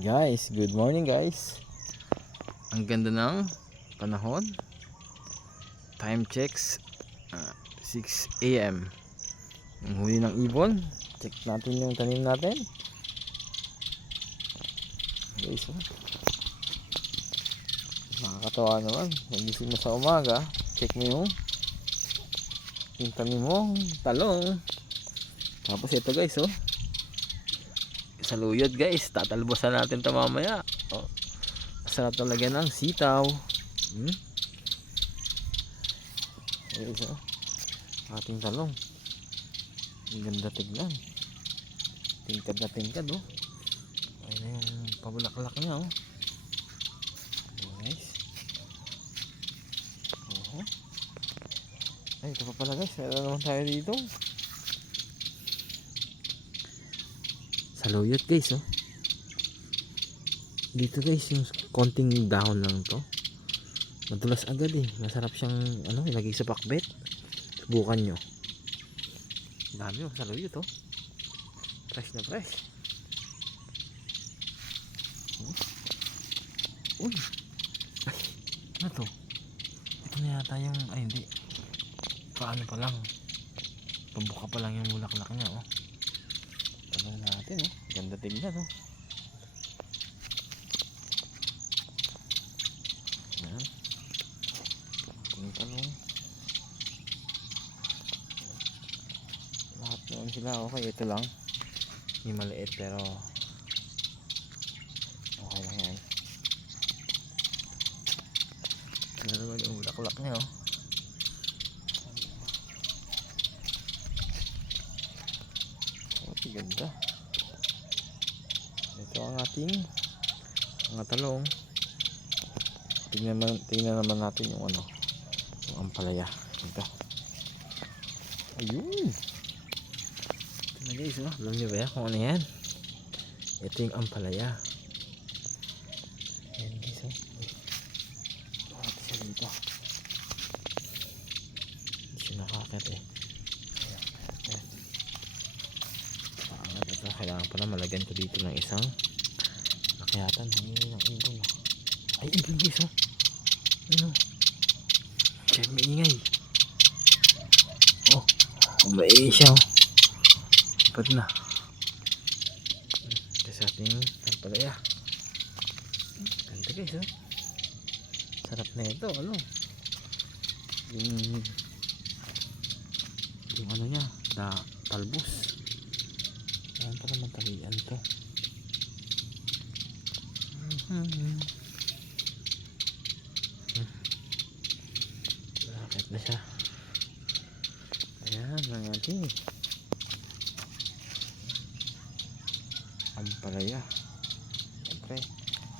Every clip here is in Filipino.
Guys, good morning guys. Ang ganda ng panahon. Time checks 6 AM. Ang huli ng ibon. Check natin yung tanim natin. Guys, nakakatawa naman. Nagising mo sa umaga, check mo yung tanim mo, talong. Tapos ito guys, saluyot guys, tatalbosan natin ito mamaya. Masarap talaga ng sitaw. Guys, ating talong, ang ganda tignan, tingkad na tingkad. Ayun na yung pabulaklak niya. Guys, ay ito pa pala guys, meron naman tayo dito saluyot guys. Dito guys, yung konting dahon lang to, madulas agad masarap siyang ilagay sa pakbet. Subukan nyo, dami saluyot fresh na fresh. Uy, ay, ano to? Ito na yata yung, ay hindi, paano pa lang, pambuka pa lang yung bulaklak niya. Tignan natin, ganda tignan. Ayan, ating talong, lahat naman sila okay. Ito lang yung maliit pero okay lang yan. Ano naman yung bulaklak niya. Ganda. Ito ang ating mga talong. Tingnan naman natin yung yung ampalaya. Ito. Ayun. Ito na guys, alam nyo ba kung ano yan? Ito yung ampalaya. Ayan guys, bakit siya dito? Hindi siya nakakit Ayan. Paangat ito. Kailangan pala malagyan ko dito ng isang nakayatan. Hangin ng ibon. Ay, ibon guys, check, maingay. Maingay siya. Ba't na? Ito sa ating ampalaya. Ganda guys, sarap na ito. Yung ano niya, talbos. Ayan pala matalian to. Malapit na siya. Ayan ang ating ampalaya. Siyempre,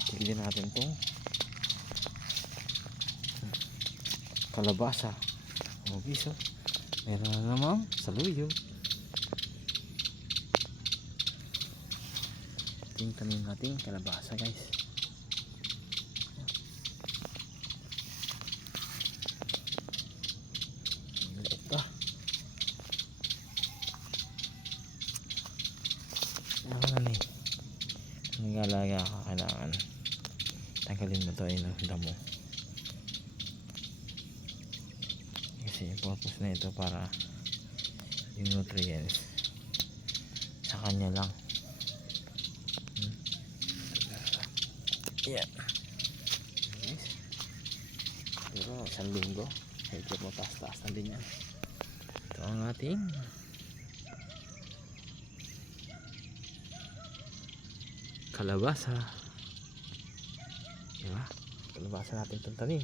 tignan natin itong kalabasa. Guys, meron na namang saluyot. Tanim natin kalabasa guys. Ito. Nag-alaga ka, kailangan tanggalin mo ito ng damo. Kasi yung purpose na ito para yung nutrients sa kanya lang. Yan. Yes. Pero isang linggo, higit mo taas-taas na din yan. Ito ang ating kalabasa. Diba? Kalabasa natin itong tanim.